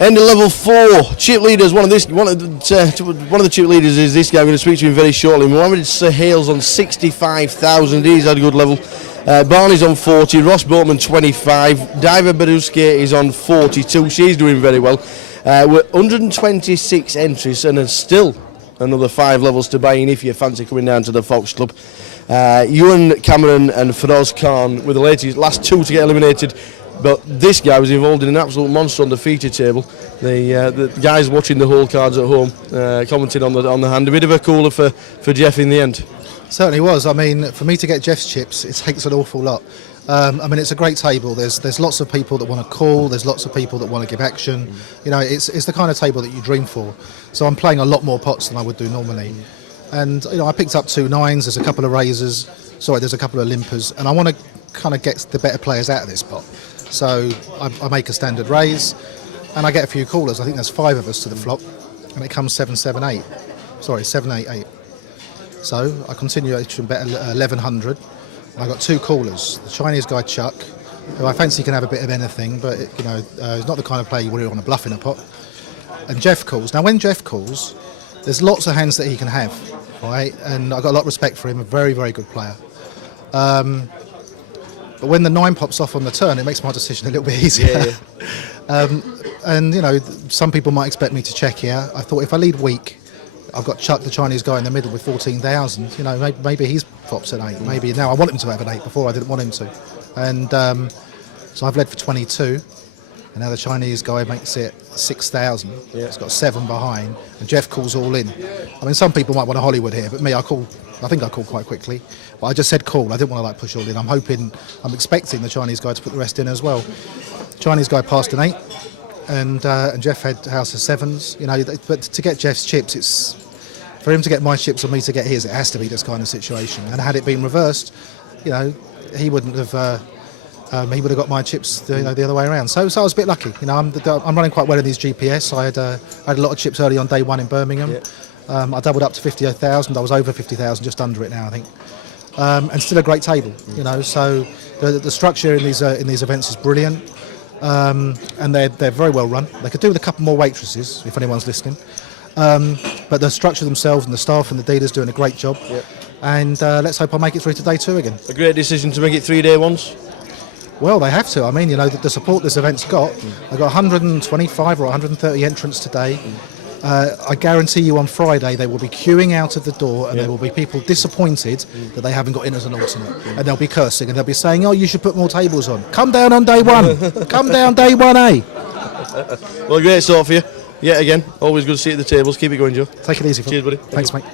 End of level 4, chip leaders. One of the chip leaders is this guy. I'm going to speak to him very shortly. Mohammed Sahale's on 65,000. He's had a good level. Barney's on 40. Ross Boatman 25. Diva Baduske is on 42. She's doing very well. We're 126 entries, and there's still another 5 levels to buy in if you fancy coming down to the Fox Club. Ewan Cameron and Feroz Khan were the last 2 to get eliminated. But this guy was involved in an absolute monster on the feature table. The guys watching the whole cards at home, commenting on the hand. A bit of a cooler for Jeff in the end. Certainly was. I mean, for me to get Jeff's chips, it takes an awful lot. I mean, it's a great table. There's lots of people that want to call. There's lots of people that want to give action. You know, it's the kind of table that you dream for. So I'm playing a lot more pots than I would do normally. And you know, I picked up 2 9s. There's a couple of raisers. There's a couple of limpers, and I want to kind of get the better players out of this pot. So I make a standard raise, and I get a few callers. I think there's 5 of us to the flop, and it comes 7 7 8. Sorry, 7 8 8. So I continue to bet 1100. I got 2 callers. The Chinese guy Chuck, who I fancy can have a bit of anything, but you know, he's not the kind of player you really want to bluff in a pot. And Jeff calls. Now, when Jeff calls, there's lots of hands that he can have, right? And I've got a lot of respect for him. A very, very good player. But when the 9 pops off on the turn, it makes my decision a little bit easier. Yeah. And you know, some people might expect me to check here. I thought if I lead weak, I've got Chuck, the Chinese guy, in the middle with 14,000. You know, maybe he's flops at 8. Maybe now I want him to have an 8. Before I didn't want him to. And so I've led for 22. And now the Chinese guy makes it 6,000. Yeah. It's got 7 behind, and Jeff calls all in. I mean, some people might want a Hollywood here, but me, I think I call quite quickly. But I just said call. I didn't want to push all in. I'm expecting the Chinese guy to put the rest in as well. Chinese guy passed an 8, and Jeff had house of 7s. You know, but to get Jeff's chips, it's for him to get my chips or me to get his. It has to be this kind of situation. And had it been reversed, you know, he wouldn't have. He would have got my chips, the other way around. So I was a bit lucky. You know, I'm running quite well in these GPS. I had a lot of chips early on day 1 in Birmingham. Yeah. I doubled up to 50,000. I was over 50,000, just under it now, I think. And still a great table. You know, so the structure in these events is brilliant, and they're very well run. They could do with a couple more waitresses if anyone's listening. But the structure themselves and the staff and the dealers doing a great job. Yeah. And let's hope I make it through to day 2 again. A great decision to make it 3 day ones. Well, they have to. I mean, you know, the support this event's got. I've got 125 or 130 entrants today. I guarantee you on Friday they will be queuing out of the door, and there will be people disappointed that they haven't got in as an alternate. And they'll be cursing, and they'll be saying, oh, you should put more tables on. Come down on day 1. Come down day 1A. Well, great start for you. Yet again, always good to see you at the tables. Keep it going, Joe. Take it easy. Cheers, buddy. Thanks, mate.